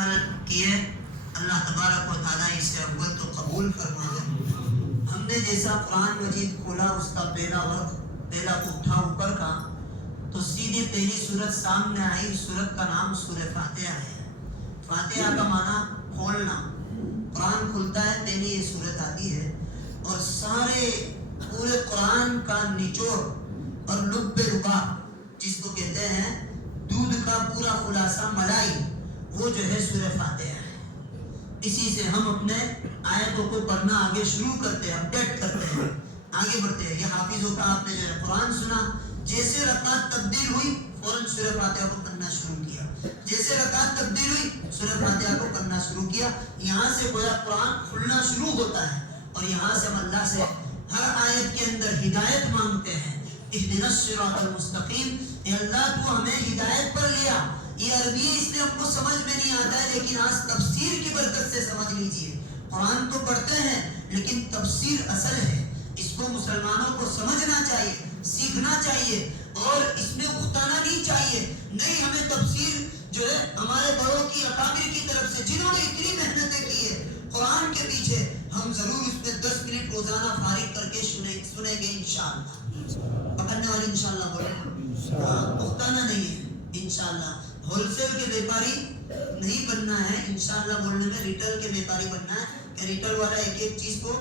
عمل کیے، اللہ تبارک و تعالیٰ اسے اول تو قبول فرمائے۔ ہم نے جیسا قرآن مجید کھولا، اس کا پہلا ورق پہلا اٹھا اوپر کا، تو سیدھی پہلی سورت سامنے آئی۔ سورت کا نام سورہ فاتحہ ہے۔ فاتحہ کا معنی کھولنا، قرآن کھلتا ہے پہلی یہ سورت آتی ہے، اور سارے پورے قرآن کا نچوڑ اور لب لباب جس کو کہتے ہیں دودھ کا پورا خلاصہ ملائی، وہ جو ہے سورہ فاتحہ ہے۔ اسی سے ہم اپنے آیتوں کو پڑھنا آگے شروع کرتے ہیں، اپڈیٹ کرتے ہیں، آگے بڑھتے ہیں۔ یہ حافظوں کا آپ نے جو ہے قرآن سنا، جیسے رکعت تبدیل ہوئی فوراً سورہ فاتحہ کو پڑھنا شروع کیا، جیسے رکعت تبدیل ہوئی سورہ فاتحہ کو پڑھنا شروع کیا۔ یہاں سے گویا قرآن کھلنا شروع ہوتا ہے، اور یہاں سے ہم اللہ سے ہر آیت کے اندر ہدایت مانگتے ہیں۔ اہدنا الصراط المستقیم، اے اللہ تو ہمیں ہدایت پر لیا۔ یہ عربی اس لیے ہم کو سمجھ میں نہیں آتا ہے، لیکن آج تفسیر کی برکت سے سمجھ لیجئے۔ قرآن تو پڑھتے ہیں لیکن تفسیر اصل ہے، اس کو مسلمانوں کو سمجھنا چاہیے، سیکھنا چاہیے، اور اس میں اکتانا نہیں چاہیے۔ نہیں، ہمیں تفسیر جو ہے ہمارے بڑوں کی اکابر کی طرف سے جنہوں نے اتنی محنتیں کی ہے قرآن کے پیچھے، ہم ضرور اس میں 10 منٹ روزانہ فارغ کر کے سنیں گے انشاءاللہ۔ پکڑنے والے انشاءاللہ بولیں، اکتانا نہیں ہے انشاءاللہ۔ ہول سیل کے بیپاری نہیں بننا ہے انشاءاللہ، بولنے میں ریٹیل کے بیپاری بننا ہے، کہ ریٹیل والا ایک ایک چیز کو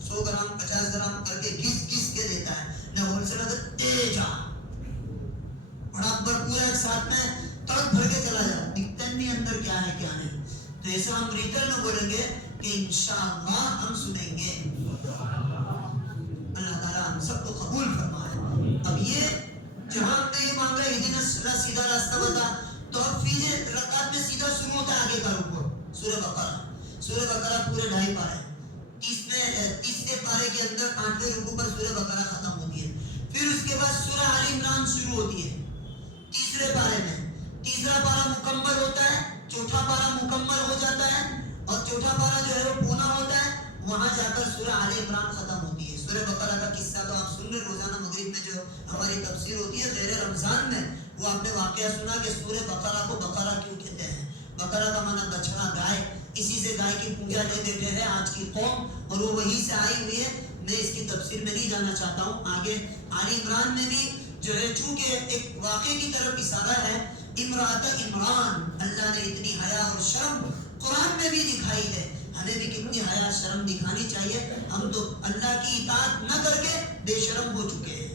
100 گرام 50 گرام کر کے گھس گھس کے دیتا ہے، نہ ہول سیل کا تیز بڑا پورا ایک ساتھ میں تڑپ بھر کے چلا جاتا، دکھتا نہیں اندر کیا ہے کیا نہیں۔ تو ایسا ہم ریٹیل میں بولیں گے کہ انشاءاللہ ہم سنیں گے۔ اللہ تعالیٰ ہم سب کو قبول فرمائے۔ اب یہ جہاں ہم نے یہ مانگا اہدنا الصراط، سیدھا راستہ بتا، تو اب فی رکعت میں سیدھا شروع ہوتا ہے آگے کا رکوع، سورہ بقرہ۔ سورہ بقرہ پورے 2.5 پارے، 30ویں پارے کے اندر 8ویں رکوع پر سورہ بقرہ ختم ہوتی ہے۔ پھر اس کے بعد سورہ آل عمران شروع ہوتی ہے 3 پارے میں۔ تیسرا پارہ مکمل ہوتا ہے، چوتھا پارہ مکمل ہو جاتا ہے، اور چوتھا پارہ جو ہے وہ پونا ہوتا ہے، وہاں جا کر سورہ آل عمران ختم ہوتی ہے۔ سورہ بقرہ کا قصہ تو آپ سن رہے، روزانہ مغرب میں جو ہماری تفسیر ہوتی ہے غیر رمضان میں، وہ آپ نے واقعہ سنا کہ سورہ بقرہ کو بقرہ کیوں کہتے ہیں۔ بقرہ کا معنی بچڑا، گائے، اسی سے گائے کی پوجا لے دیتے ہیں آج کی قوم، اور وہ وہیں سے آئی ہوئی ہے۔ میں اس کی تفسیر میں نہیں جانا چاہتا ہوں آگے۔ آل عمران میں بھی جو ہے چونکہ ایک واقعے کی طرف اشارہ ہے، امرات عمران، اللہ نے اتنی حیا اور شرم قرآن میں بھی دکھائی ہے، ہمیں بھی کتنی حیا شرم دکھانی چاہیے۔ ہم تو اللہ کی اطاعت نہ کر کے بے شرم ہو چکے ہیں۔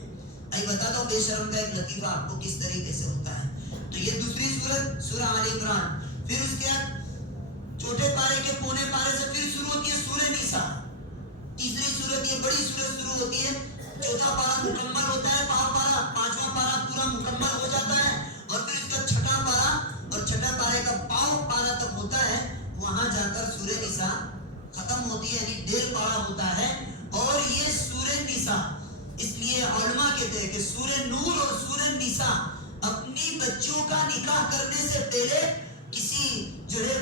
میں بتاتا ہوں بے شرم کا ایک لطیفہ آپ کو کس طریقے سے ہوتا ہے۔ تو یہ دوسری سورت سورہ آل عمران، پھر اس کے بعد چھوٹے پارے کے پونے پارے سے پھر شروع ہوتی ہے سورہ نساء۔ تیسری سورت، یہ بڑی سورت شروع ہوتی ہے، چوتھا پارہ مکمل ہوتا ہے، پانچواں پارہ پورا مکمل ہو جاتا ہے، اور پھر اس کا چھٹا پارہ، اور چھٹا پارے کا پارہ تک ہوتا ہے، وہاں جا کر سورہ نساء ختم ہوتی ہے، یعنی 1.5 پارہ ہوتا ہے۔ اور یہ سورہ نساء اس لیے علماء کہتے ہیں کہ سورہ نور اور سورہ نساء اپنی بچوں کا نکاح کرنے سے پہلے کسی جو ہے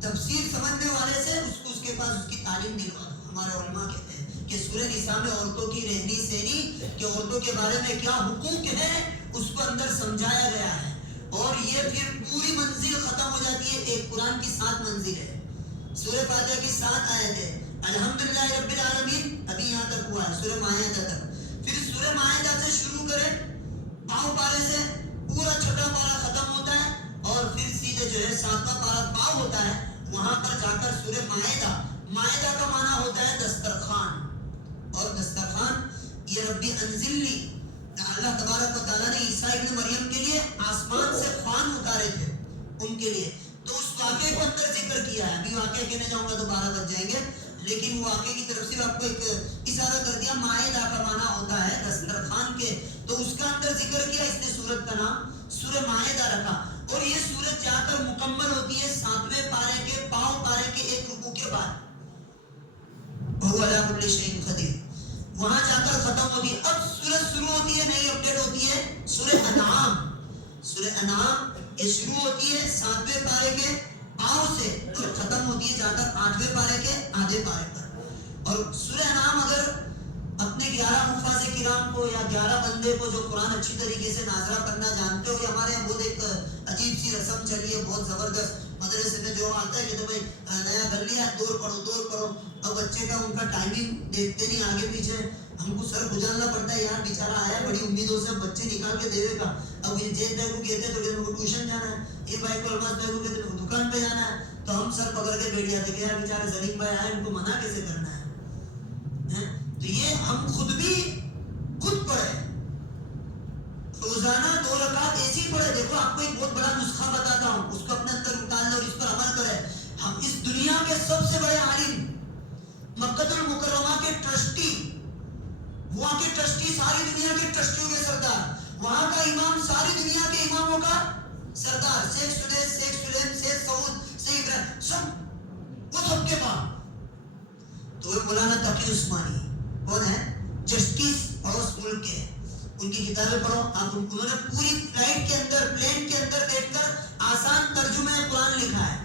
تفسیر سمجھنے والے سے اس کے پاس اس کی تعلیم دلوا دو۔ ہمارے علماء کہتے ہیں کہ سورہ نساء میں عورتوں کی رہنی سہنی، کہ عورتوں کے بارے میں کیا حقوق ہیں، اس کو اندر سمجھایا گیا ہے۔ اور یہ پھر پوری منزل ختم ہو جاتی ہے۔ ایک قرآن کی 7 منزل ہے، سورہ فاتحہ کی 7 آیتیں، الحمدللہ رب العالمین ابھی یہاں تک ہوا ہے، سورہ مائدہ تک۔ پھر سورہ مائدہ سے شروع کریں، 5 پارے سے پورا چھٹا پارہ ختم ہوتا ہے، اور پھر سیدھے جو ہے 7واں پارہ 5 ہوتا ہے، وہاں پر جا کر سورہ مائدہ۔ مائدہ کا معنی ہوتا ہے دسترخوان، اور دسترخوان یہ ربی انزلنی، اللہ تبارک و تعالیٰ نے عیسیٰ ابن مریم کے لیے آسمان سے خوان اتارے تھے ان کے لیے، تو اس واقعے کو اندر ذکر کیا ہے۔ ابھی واقعہ کہنے جاؤں گا تو 12 بج جائیں گے، لیکن واقعے کی طرف سے آپ کو ایک اشارہ کر دیا۔ مائدہ کا معنی ہوتا ہے دسترخوان کے، تو اس کا اندر ذکر کیا، اس نے سورت کا نام سورہ مائدہ رکھا۔ اور یہ سورت جا کر مکمل ہوتی ہے 7ویں پارے کے 5 پارے کے 1 رکوع کے بعد، وَهُوَ عَلَىٰ كُلِّ شَيْءٍ قَدِيرٌ، وہاں جا کر ختم ہوتی ہے۔ اب سورت شروع ہوتی ہے، نئی اپڈیٹ ہوتی ہے، سورہ انعام۔ سورہ انعام یہ شروع ہوتی ہے 7ویں پارے کے پاؤں سے، اور ختم ہوتی ہے جا کر 8ویں پارے کے آدھے پارے پر۔ اور سورہ انعام اگر اپنے 11 حفاظ کرام کو یا 11 بندے کو جو قرآن اچھی طریقے سے ناظرہ کرنا جانتے ہو، کہ ہمارے یہاں بہت ایک عجیب سی رسم چلی ہے، بہت زبردست، مدرسے آتا ہے کہ تو بھائی نیا گھر لیا دور پڑھو. اب بچے کا ان کا ٹائمنگ دیکھتے نہیں آگے پیچھے, ہم کو سر گزارنا پڑتا ہے یار بیچارہ آیا بڑی امیدوں سے بچے نکال کے دے گا. اب یہ جیت بھائی کو کہتے تو کہتے کو ٹیوشن جانا ہے, یہ بھائی کو الماس بھائی کو کہتے کو دکان پہ جانا ہے, تو ہم سر پکڑ کے بیٹھ جاتے کہ یار بیچارے سلیم بھائی آئے ان کو منع کیسے کرنا ہے. تو یہ ہم خود پڑھے روزانہ 2 رکعت ایسی پڑھے. دیکھو آپ کو ایک بہت بڑا نسخہ بتاتا ہوں, اس کو اپنے اندر اتار لیں اور اس پر عمل کریں. ہم اس دنیا کے سب سے بڑے عالم مکہ المکرمہ کے ٹرسٹی, وہاں کے ٹرسٹی ساری دنیا کے ٹرسٹیوں کے سردار, وہاں کا امام ساری دنیا کے اماموں کا سردار, شیخ سلیس, شیخ سلیم, شیخ سعود, شیخ سب وہ سب کے پاس. تو وہ مولانا تقی عثمانی کون ہے, جسٹس پڑوس ملک کے, ان کی کتابیں پڑھو آپ. انہوں نے پوری فلائٹ کے اندر پلین کے اندر بیٹھ کر آسان ترجمہ قرآن لکھا ہے.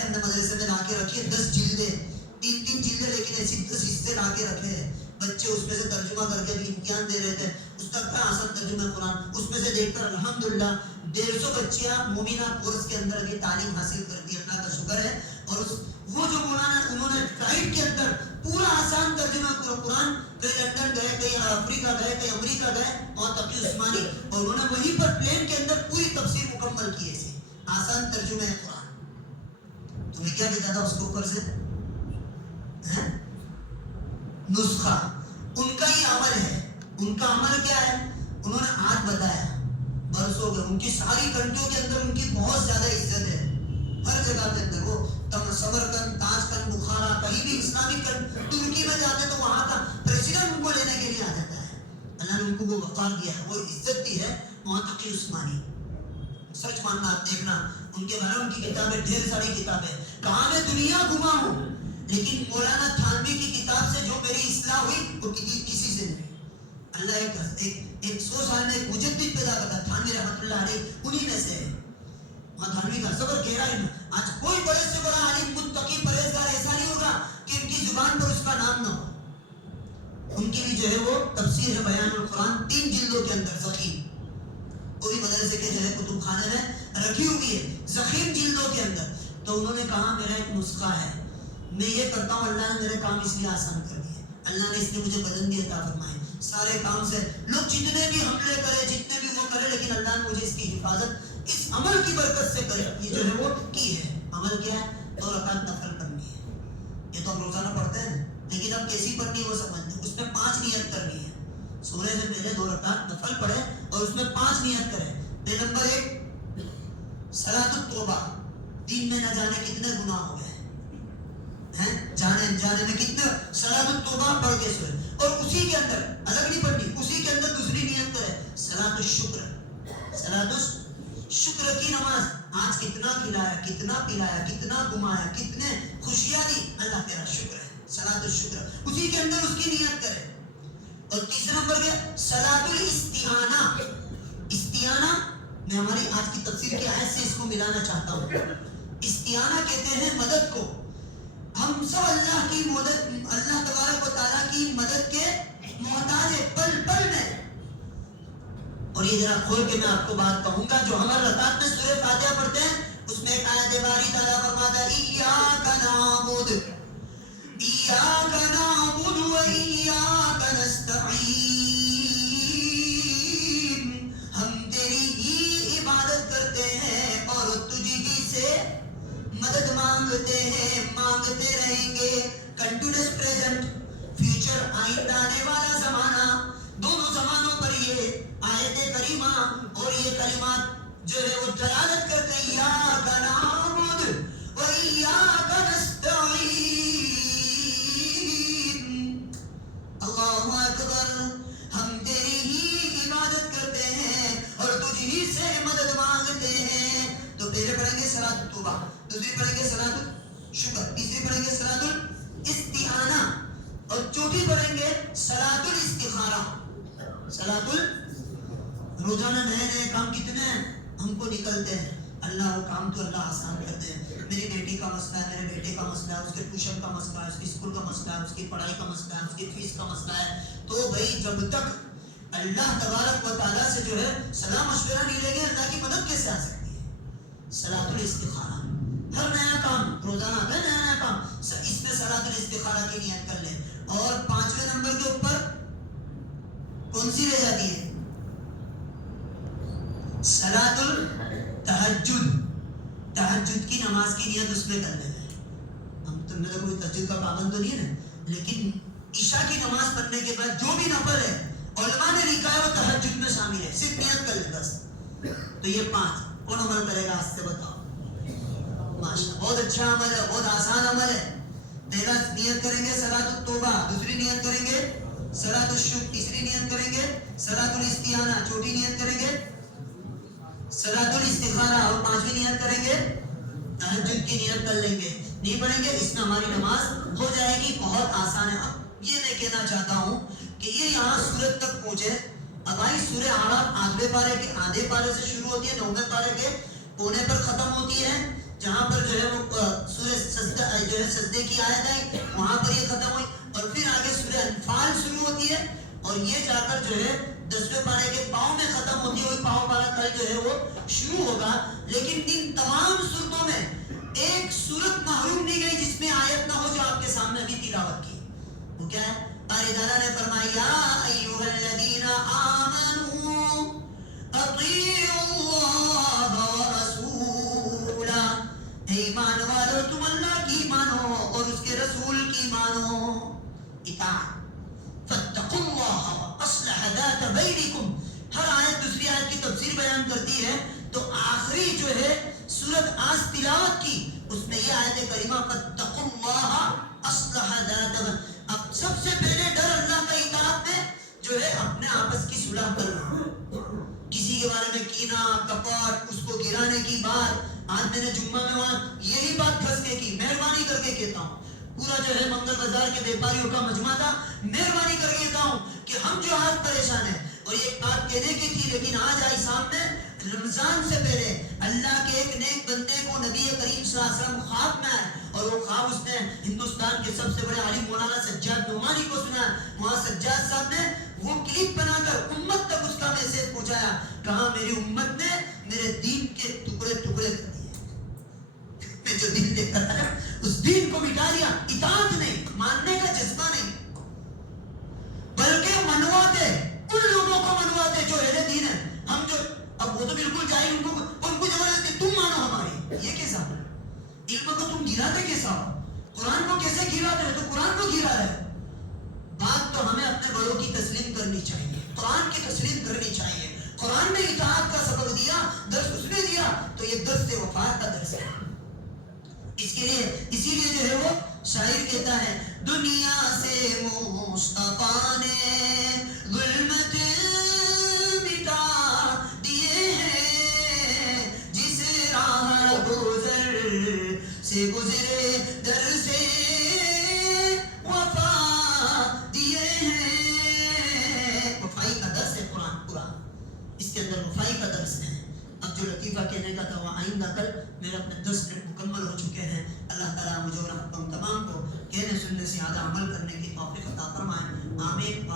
اپنے مدرسے میں لا کے رکھیے 10 جلدیں, 3 جلدیں, لیکن ایسی 10 حصے لا کے رکھے ہیں. بچے اس میں سے ترجمہ کر کے بھی امتحان دے رہے تھے. استاد کا آسان ترجمہ قرآن, اس میں سے دیکھ کر الحمدللہ 150 بچیاں مومنہ کورس کے اندر بھی تعلیم حاصل کرتی ہے. اللہ کا شکر ہے. اور وہ جو مولانا انہوں نے فلائٹ کے اندر پورا آسان ترجمہ قرآن, کہیں لندن گئے, کہیں افریقہ گئے, کہیں امریکہ گئے, اور تقی عثمانی, اور انہوں نے وہیں پر پلین کے اندر پوری تفسیر مکمل کی ہے, آسان ترجمہ قرآن. تمہیں کیا دیتا تھا اس کے اوپر سے نسخہ, ان کا ہی عمل ہے. ان کا عمل کیا ہے, انہوں نے ہاتھ بتایا, برسوں گئے, ان کی ساری کنٹریوں کے اندر ان کی بہت زیادہ عزت ہے. ہر جگہ کے اندر وہ سمرقند, تاشقند, بخارا, کہیں بھی اسلامک ترکی میں جاتے تو وہاں کا پریزیڈنٹ ان کو لینے کے لیے آ جاتا ہے. اللہ نے ان کو وہ وقار دیا ہے, وہ عزت دی ہے. وہاں تقی عثمانی, سچ ماننا آپ دیکھنا, ان کے بارے ان کی کتابیں, ڈھیر ساری کتابیں. کہاں میں دنیا گھما ہوں, لیکن مولانا تھانوی کی کتاب سے جو میری اصلاح ہوئی وہ کسی سے نہیں. اللہ ایک 100 سال میں ایک مجدد پیدا کرتا, تھانوی رحمۃ اللہ علیہ انہی میں سے ہے. وہاں تھانوی کا صبر گہرا علم. آج کوئی بڑے سے بڑا عالم متقی پرہیزگار ایسا نہیں ہوگا کہ ان کی زبان پر اس کا نام نہ ہو. ان کی بھی جو ہے وہ تفسیر ہے بیان القرآن 3 جلدوں کے اندر, زخیم, وہ بھی مدرسے کے جو ہے کتب خانے میں رکھی ہوئی ہے, زخیم جلدوں کے اندر. تو انہوں نے کہا میرا ایک نسخہ ہے, میں یہ کرتا ہوں, اللہ نے میرے کام اس لیے آسان کر دیے, اللہ نے اس لیے مجھے بدن بھی عطا فرمائے. سارے کام سے لوگ جتنے بھی حملے کرے, جتنے بھی وہ کرے, لیکن اللہ نے مجھے اس کی حفاظت اس عمل کی برکت سے کرے. یہ جو ہے وہ کی ہے. عمل کیا ہے, 2 رکعت نفل کرنی ہے. یہ تو ہم روزانہ پڑھتے ہیں, لیکن اب کیسی پڑھنی ہے وہ سمجھتے ہیں. اس میں 5 نیت کرنی ہے. سورہ سے پہلے 2 رکعت نفل پڑھے اور اس میں 5 نیت کرے. نمبر 1 صلاۃ التوبہ, دین میں نہ جانے کتنے گناہ ہو گئے ہیں, جانے انجانے میں کتنے. صلاۃ التوبہ پڑھ کے سوئے, اور اسی کے اندر الگ نہیں پڑھنی, اسی کے اندر دوسری نیت کرے صلاۃ الشکر. صلاۃ الشکر کی نماز, آج کتنا کھلایا, کتنا پلایا, کتنا گھمایا, کتنے خوشیاں دی, اللہ تیرا شکر ہے. صلاۃ الشکر, اسی کے اندر اس کی نیت کرے. اور تیسرے نمبر پہ صلاۃ الاستعانہ. استعانہ میں ہماری آج کی تفسیر کی آیت سے اس کو ملانا چاہتا ہوں. استعانہ کہتے ہیں مدد کو. ہم سب اللہ کی مدد, اللہ تبارک و تعالیٰ کی مدد کے محتاج ہیں پل پل میں. اور یہ ذرا کھول کے میں آپ کو بات کہوں گا, جو ہمارے رکعت میں سورہ فاتحہ پڑھتے ہیں اس میں ایک آیت باری تعالیٰ فرماتا ہے ایاک نعبد, ایاک نعبد و ایاک نستعین. ہم تیری ہی عبادت کرتے ہیں اور تجھ ہی سے مدد مانگتے ہیں, مانگتے رہیں گے. کنٹینیوس پریزنٹ, فیوچر, آئندہ آنے والا زمانہ, دونوں زمانوں پر یہ آیت کریمہ اور یہ کلمات جو ہے وہ دلالت کرتے ہیں. ایاک نعبد و ایاک نستعین. اللہ اکبر, ہم تیری ہی عبادت کرتے ہیں اور تجھ ہی سے مدد مانگتے ہیں. تو پہلے پڑھیں گے صلاۃ التوبہ, دوسری پڑھیں گے صلاۃ الشکر, تیسری پڑھیں گے صلاۃ الاستعانہ, اور چوتھی پڑھیں گے صلاۃ الاستخارہ. صلاۃ روزانہ نئے نئے کام کتنے ہیں ہم کو نکلتے ہیں. اللہ وہ کام تو اللہ آسان کرتے ہیں. میری بیٹی کا مسئلہ ہے, میرے بیٹے کا مسئلہ ہے, اس کے ٹیوشن کا مسئلہ ہے, اس کی اسکول کا مسئلہ ہے, اس کی پڑھائی کا مسئلہ ہے, اس کی فیس کا مسئلہ ہے. تو بھائی جب تک اللہ تبارک و تعالیٰ سے جو ہے صلاح مشورہ نہیں لیں گے, اللہ کی مدد کیسے آ سکتی ہے. صلاۃ الاستخارہ, ہر نیا کام استخارہ کی نیت کر لیں. اور 5ویں نمبر کے اوپر کون سی رہ جاتی ہے؟ صلاۃ التہجد. تہجد کی نماز کی نیت اس میں کر لیں. ہم تم میں کوئی تہجد کا پابند تو نہیں ہے نا, لیکن عشاء کی نماز پڑھنے کے بعد جو بھی نفل ہے علماء نے لکھا ہے وہ تہجد میں شامل ہے, صرف نیت کر لیں بس. تو یہ 5 کون عمل کرے گا آج سے بتاؤ؟ ماشاءاللہ, بہت اچھا عمل ہے, بہت آسان عمل ہے. پہلا نیت کریں گے صلاۃ التوبہ, دوسری نیت کریں گے صلاۃ الشکر, تیسری نیت کریں گے صلاۃ الاستعانہ, چوتھی نیت کریں گے صلاۃ الاستخارہ, اور 5ویں نیت کریں گے تہجد کی نیت کر لیں گے. نہیں پڑھیں گے اس میں ہماری نماز ہو جائے گی. بہت آسان ہے. اب یہ میں کہنا چاہتا ہوں کہ یہ یہاں سورت تک پہنچے. اب آئی سورہ اعراف آدھے پارے سے شروع ہوتی ہے, 9ویں پارے کے کونے پر ختم ہوتی ہے, جہاں پر جو ہے وہ سورہ سجدہ جو ہے سجدے کی آیت آئی, وہاں پر یہ ختم ہوئی. اور پھر آگے سورہ انفال شروع ہوتی ہے, اور یہ جا کر جو ہے 10ویں پارے کے پاؤں میں ختم ہوتی ہے. وہی پاؤں پارا کل جو ہے وہ شروع ہوگا. لیکن ان تمام صورتوں میں ایک صورت محروم نہیں گئی جس میں آیت نہ ہو جو آپ کے سامنے ابھی تلاوت کی. وہ کیا ہے؟ قاری تعالیٰ نے فرمایا یا ایھا الذین آمنوا اطیعوا اللہ ورسولہ, اے ایمان والو تم اللہ کی مانو اور اس کے رسول کی مانو. اطاعت. فاتقوا اللہ واصلح ذات بینکم. ہر آیت دوسری آیت کی تفسیر بیان کرتی ہے, تو آخری جو ہے سورت آج تلاوت کی اس میں یہ آیت کریمہ فاتقوا اللہ اصلح ذات. اب سب سے پہلے ڈر اللہ کا اطاعت میں جو ہے اپنے آپس کی صلح کرنا. کسی کے بارے میں کینہ کپٹ, اس کو گرانے کی بات, آج میں نے جمعہ میں وہاں یہی بات پھنس کے کی. مہربانی کر کے کہتا ہوں, پورا جو ہے منگل بازار کے بیپاریوں کا مجمع تھا, مہربانی کر کے کہتا ہوں کہ ہم جو آج پریشان ہیں, اور یہ بات کہنے کی تھی لیکن آج آئی سامنے, رمضان سے پہلے اللہ کے ایک نیک بندے کو نبی کریم صلی اللہ علیہ وسلم خواب میں آئے, اور وہ خواب اس نے ہندوستان کے سب سے بڑے عالم مولانا سجاد نعمانی کو سنا. وہاں سجاد صاحب نے وہ کلپ بنا کر امت تک اس کا میسج پہنچایا, کہا میری امت نے میرے دین کے ٹکڑے ٹکڑے کر دیے. میں جو دین لے کر آیا اس دین کو مٹا دیا. اطاعت نہیں, ماننے کا جذبہ نہیں, بلکہ منواتے, ان لوگوں کو منواتے جو اہل دین ہے. ہم جو اب وہ تو بالکل جاہل, ان کو زبردستی تم مانو ہماری, یہ کیسا ہے؟ علم کو تم گراتے کیسا ہو؟ قرآن کو کیسے گراتے ہو؟ تو قرآن کو گرا رہے. بات تو ہمیں اپنے بڑوں کی تسلیم کرنی چاہیے, قرآن کی تسلیم کرنی چاہیے. قرآن نے اطاعت کا سبق دیا, درس اس نے دیا, تو یہ درس وفات کا درس ہے. اسی لیے جو ہے وہ شاعر کہتا ہے دنیا سے مصطفیٰ نے ظلمت مٹا دیے ہیں, جس راہ گزر سے گزرے در سے وفا دیے ہیں. وفائی کا درس ہے قرآن پورا, اس کے اندر وفائی کا درس ہے. اب جو لطیفہ کہنے کا تھا وہ آئندہ کل, میرے اپنے 10 منٹ مکمل ہو چکے ہیں. اللہ تعالیٰ مجھے اور ہم تمام کو کہنے سننے سے زیادہ عمل کرنے کی توفیق عطا فرمائے. آمین.